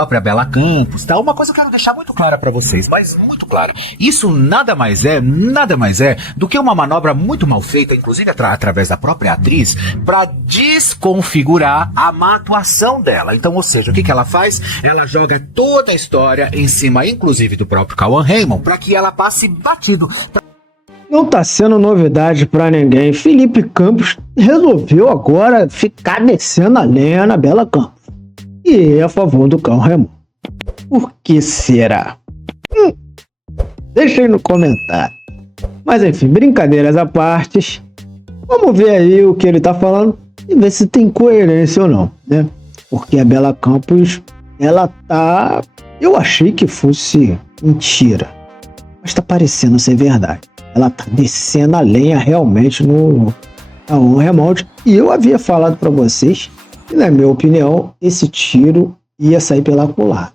própria Bela Campos, tá? Uma coisa que eu quero deixar muito clara pra vocês, mas muito clara. Isso nada mais é do que uma manobra muito mal feita, inclusive através da própria atriz, pra desconfigurar a má atuação dela. Então, ou seja, o que ela faz? Ela joga toda a história em cima, inclusive do próprio Cauã Raymond, pra que ela passe batido. Não tá sendo novidade pra ninguém. Felipe Campos resolveu agora ficar descendo a lenha na Bela Campos. E é a favor do Cauã Raymond. Por que será? Deixa aí no comentário. Mas enfim, brincadeiras à parte. Vamos ver aí o que ele tá falando e ver se tem coerência ou não, né? Porque a Bela Campos, ela tá... Eu achei que fosse mentira, mas tá parecendo ser verdade. Ela tá descendo a lenha realmente no Cauã Raymond. E eu havia falado pra vocês que, na minha opinião, esse tiro ia sair pela culatra.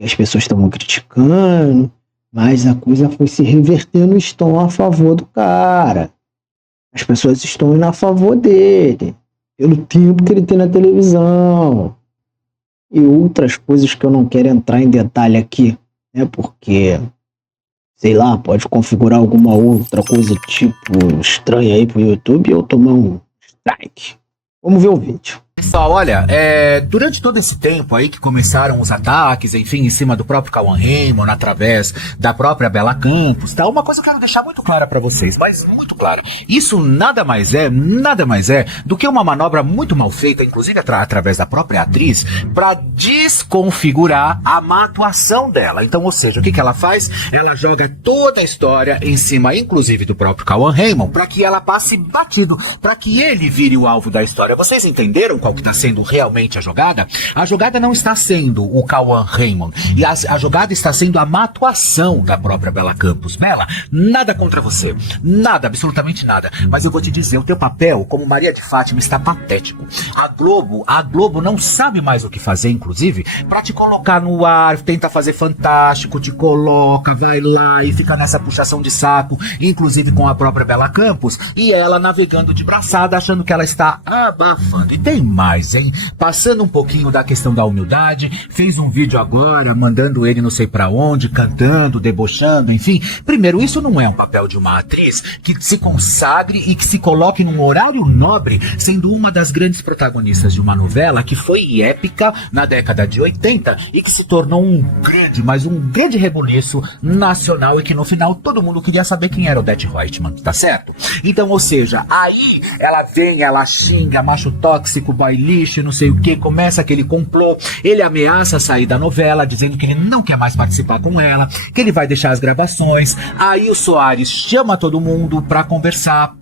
As pessoas estavam criticando, mas a coisa foi se revertendo, estão a favor do cara. As pessoas estão indo a favor dele, pelo tempo que ele tem na televisão. E outras coisas que eu não quero entrar em detalhe aqui, né? Porque, sei lá, pode configurar alguma outra coisa tipo estranha aí pro YouTube e eu tomar um strike. Vamos ver o vídeo. Pessoal, olha, durante todo esse tempo aí que começaram os ataques, enfim, em cima do próprio Cauã Raymond, através da própria Bela Campos, tá? Uma coisa que eu quero deixar muito clara pra vocês, mas muito clara. Isso nada mais é do que uma manobra muito mal feita, inclusive através da própria atriz, pra desconfigurar a má atuação dela. Então, ou seja, o que ela faz? Ela joga toda a história em cima, inclusive do próprio Cauã Raymond, pra que ela passe batido, pra que ele vire o alvo da história. Vocês entenderam qual que está sendo realmente a jogada? A jogada não está sendo o Cauã Raymond, e a jogada está sendo a má atuação da própria Bela Campos. Bela, nada contra você, nada, absolutamente nada, mas eu vou te dizer, o teu papel como Maria de Fátima está patético. A Globo não sabe mais o que fazer, inclusive, para te colocar no ar, tenta fazer fantástico, te coloca, vai lá e fica nessa puxação de saco, inclusive com a própria Bela Campos, e ela navegando de braçada, achando que ela está abafando. E tem mais, hein? Passando um pouquinho da questão da humildade, fez um vídeo agora, mandando ele não sei pra onde, cantando, debochando, enfim. Primeiro, isso não é um papel de uma atriz que se consagre e que se coloque num horário nobre, sendo uma das grandes protagonistas de uma novela que foi épica na década de 80 e que se tornou um grande rebuliço nacional e que no final todo mundo queria saber quem era Odete Roitman, tá certo? Então, ou seja, aí ela vem, ela xinga, macho tóxico, boy lixo, não sei o que, começa aquele complô, ele ameaça sair da novela, dizendo que ele não quer mais participar com ela, que ele vai deixar as gravações. Aí o Soares chama todo mundo pra conversar,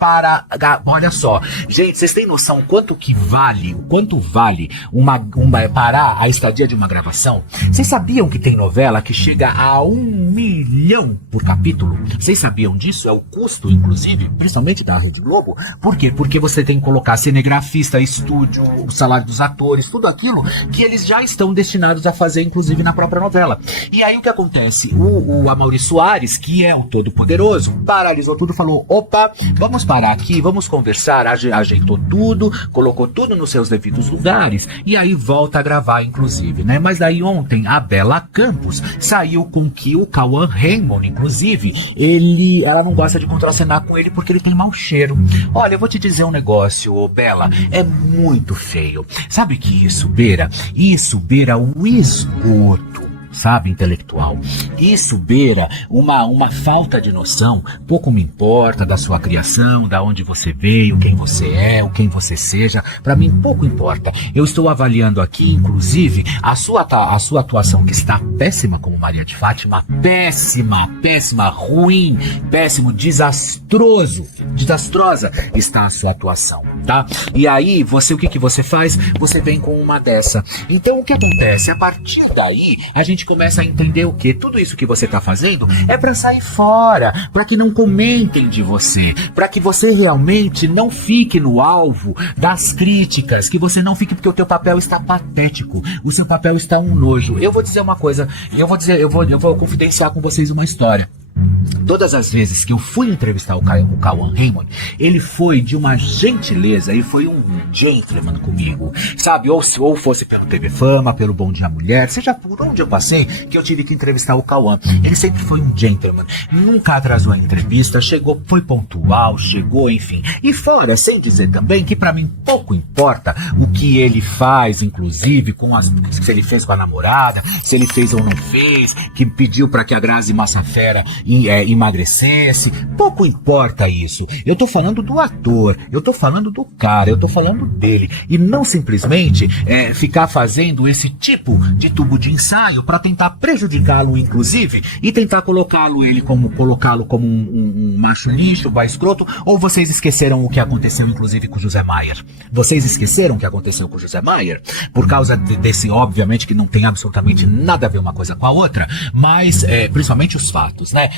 olha só, gente, vocês têm noção quanto vale parar a estadia de uma gravação? Vocês sabiam que tem novela que chega a 1 milhão por capítulo? Vocês sabiam disso? É o custo, inclusive, principalmente da Rede Globo. Por quê? Porque você tem que colocar cinegrafista, estúdio, o salário dos atores, tudo aquilo que eles já estão destinados a fazer, inclusive na própria novela. E aí o que acontece? O Amaury Soares, que é o todo-poderoso, paralisou tudo, falou, opa, vamos parar aqui, vamos conversar, ajeitou tudo, colocou tudo nos seus devidos lugares, e aí volta a gravar, inclusive, né? Mas daí ontem, a Bela Campos saiu com que o Cauã Raymond, inclusive, ela não gosta de contracenar com ele porque ele tem mau cheiro. Olha, eu vou te dizer um negócio, Bela, é muito feio. Sabe que isso beira o esgoto, sabe, intelectual. Isso beira uma falta de noção. Pouco me importa da sua criação, da onde você veio, quem você é, o quem você seja. Pra mim pouco importa. Eu estou avaliando aqui, inclusive, a sua atuação, que está péssima como Maria de Fátima, péssima, ruim, péssimo, desastrosa está a sua atuação, tá? E aí, o que você faz? Você vem com uma dessa. Então, o que acontece? A partir daí, a gente começa a entender o que? Tudo isso que você tá fazendo é pra sair fora, pra que não comentem de você, pra que você realmente não fique no alvo das críticas, que você não fique, porque o teu papel está patético, o seu papel está um nojo. Eu vou dizer uma coisa, eu vou confidenciar com vocês uma história. Todas as vezes que eu fui entrevistar o Cauã Raymond, ele foi de uma gentileza, ele foi um gentleman comigo, sabe? Ou fosse pelo TV Fama, pelo Bom Dia Mulher, seja por onde eu passei, que eu tive que entrevistar o Cauã. Ele sempre foi um gentleman, nunca atrasou a entrevista, chegou, foi pontual, chegou, enfim. E fora, sem dizer também que pra mim pouco importa o que ele faz, inclusive, se ele fez com a namorada, se ele fez ou não fez, que pediu pra que a Grazi Massafera emagrecesse, pouco importa isso. Eu tô falando do ator, eu tô falando do cara, eu tô falando dele, e não simplesmente ficar fazendo esse tipo de tubo de ensaio para tentar prejudicá-lo, inclusive, e tentar colocá-lo como um macho lixo, vai escroto. Ou vocês esqueceram o que aconteceu, inclusive, com o José Maier? Vocês esqueceram o que aconteceu com o José Maier? Por causa desse, obviamente, que não tem absolutamente nada a ver uma coisa com a outra, mas, principalmente os fatos, né?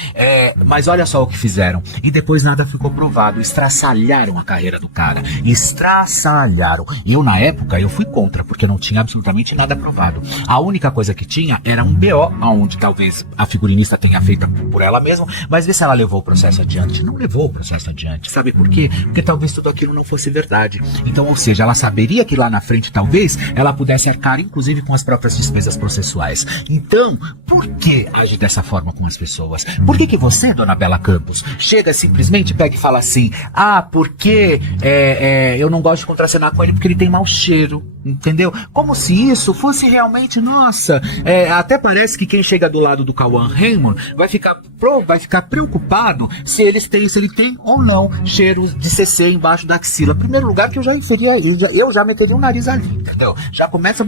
Mas olha só o que fizeram. E depois nada ficou provado. Estraçalharam a carreira do cara. Estraçalharam. Eu, na época, eu fui contra, porque não tinha absolutamente nada provado. A única coisa que tinha era um BO, onde talvez a figurinista tenha feito por ela mesma, mas vê se ela levou o processo adiante. Não levou o processo adiante. Sabe por quê? Porque talvez tudo aquilo não fosse verdade. Então, ou seja, ela saberia que lá na frente, talvez, ela pudesse arcar, inclusive, com as próprias despesas processuais. Então, por que agir dessa forma com as pessoas? Por que você, dona Bela Campos, chega simplesmente, pega e fala assim, porque eu não gosto de contracenar com ele porque ele tem mau cheiro, entendeu? Como se isso fosse realmente, nossa, até parece que quem chega do lado do Cauã Raymond vai ficar preocupado se ele tem ou não cheiros de CC embaixo da axila. Primeiro lugar que eu já meteria o nariz ali, entendeu? Já começa,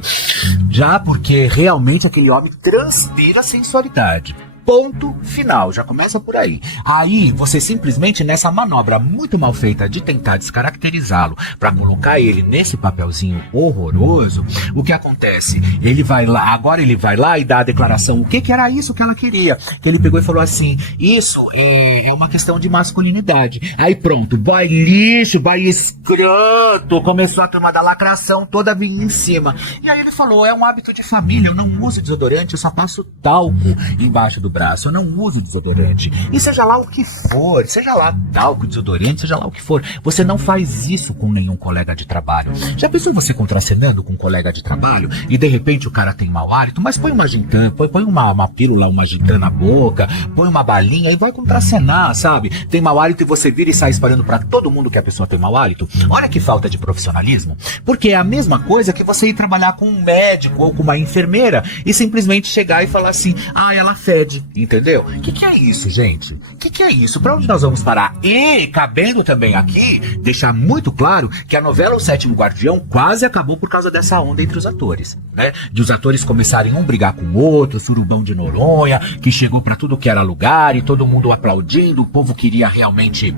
porque realmente aquele homem transpira sensualidade. Ponto final, já começa por aí. Aí você simplesmente, nessa manobra muito mal feita de tentar descaracterizá-lo para colocar ele nesse papelzinho horroroso, o que acontece? Ele vai lá e dá a declaração. O que era isso que ela queria? Que ele pegou e falou assim: isso é uma questão de masculinidade. Aí pronto, boy lixo, boy escroto, começou a turma da lacração toda vindo em cima. E aí ele falou: é um hábito de família, eu não uso desodorante, eu só passo talco embaixo do braço, eu não uso desodorante. E seja lá o que for, seja lá talco, desodorante, seja lá o que for, você não faz isso com nenhum colega de trabalho. Já pensou você contracenando com um colega de trabalho e de repente o cara tem mau hálito, mas põe uma gintã, põe uma pílula, uma gintã na boca, põe uma balinha e vai contracenar, sabe? Tem mau hálito e você vira e sai espalhando pra todo mundo que a pessoa tem mau hálito. Olha que falta de profissionalismo. Porque é a mesma coisa que você ir trabalhar com um médico ou com uma enfermeira e simplesmente chegar e falar assim: ela fede. Entendeu? O que é isso, gente? O que é isso? Pra onde nós vamos parar? E, cabendo também aqui, deixar muito claro que a novela O Sétimo Guardião quase acabou por causa dessa onda entre os atores, né? De os atores começarem um brigar com o outro, surubão de Noronha, que chegou pra tudo que era lugar e todo mundo aplaudindo, o povo queria realmente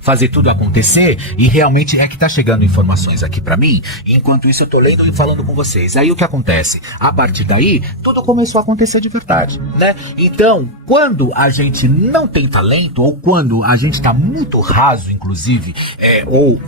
fazer tudo acontecer, e realmente é que tá chegando informações aqui pra mim, e enquanto isso eu tô lendo e falando com vocês. Aí o que acontece? A partir daí, tudo começou a acontecer de verdade, né? Então, quando a gente não tem talento, ou quando a gente tá muito raso, inclusive,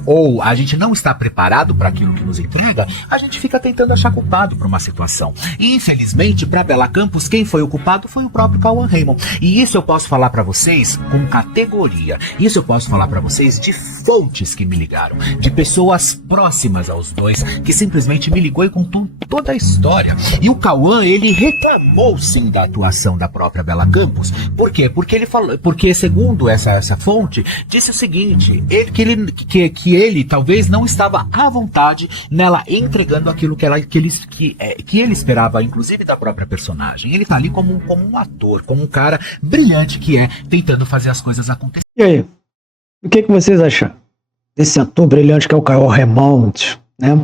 ou a gente não está preparado para aquilo que nos entrega, a gente fica tentando achar culpado por uma situação. E infelizmente, pra Bela Campos, quem foi o culpado foi o próprio Cauã Raymond. E isso eu posso falar pra vocês com categoria. Isso eu posso falar pra vocês de fontes que me ligaram, de pessoas próximas aos dois, que simplesmente me ligou e contou toda a história. E o Cauã, ele reclamou sim da atuação da própria Bela Campos. Por quê? Porque segundo essa fonte, disse o seguinte: que ele talvez não estava à vontade nela entregando aquilo que ele esperava, inclusive da própria personagem. Ele tá ali como um ator, como um cara brilhante que tentando fazer as coisas acontecerem. E aí? O que vocês acham desse ator brilhante que é o Cauã Raymond, né?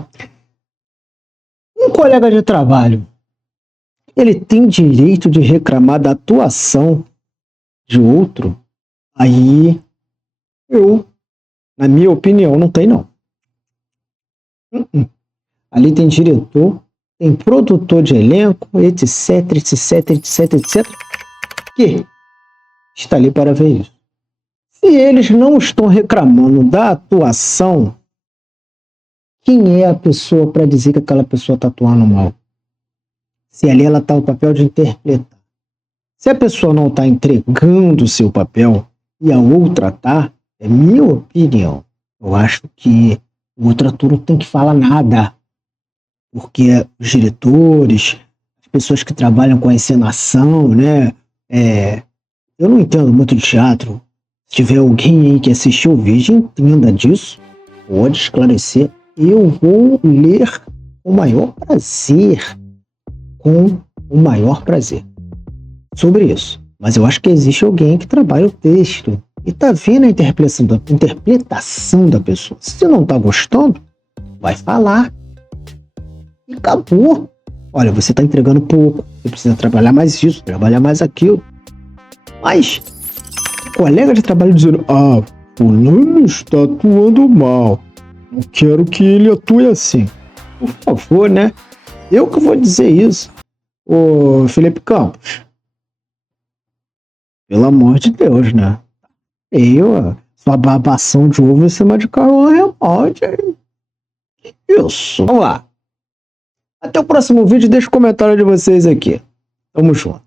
Um colega de trabalho, ele tem direito de reclamar da atuação de outro? Aí, na minha opinião, não tem não. Ali tem diretor, tem produtor de elenco, etc, que está ali para ver isso. Se eles não estão reclamando da atuação, quem é a pessoa para dizer que aquela pessoa está atuando mal? Se ali ela está no papel de interpretar. Se a pessoa não está entregando o seu papel e a outra tá, é minha opinião. Eu acho que o outro ator não tem que falar nada. Porque os diretores, as pessoas que trabalham com a encenação, né? Eu não entendo muito de teatro. Se tiver alguém aí que assistiu o vídeo e entenda disso, pode esclarecer. Eu vou ler com o maior prazer. Com o maior prazer. Sobre isso. Mas eu acho que existe alguém que trabalha o texto e tá vendo a interpretação da pessoa. Se não tá gostando, vai falar. E acabou. Olha, você tá entregando pouco. Você precisa trabalhar mais isso, trabalhar mais aquilo. Mas colega de trabalho dizendo: fulano está atuando mal. Não quero que ele atue assim. Por favor, né? Eu que vou dizer isso. Ô, Felipe Campos. Pelo amor de Deus, né? Sua babação de ovo em cima de Carol Remote. Isso. Vamos lá. Até o próximo vídeo. Deixa o comentário de vocês aqui. Tamo junto.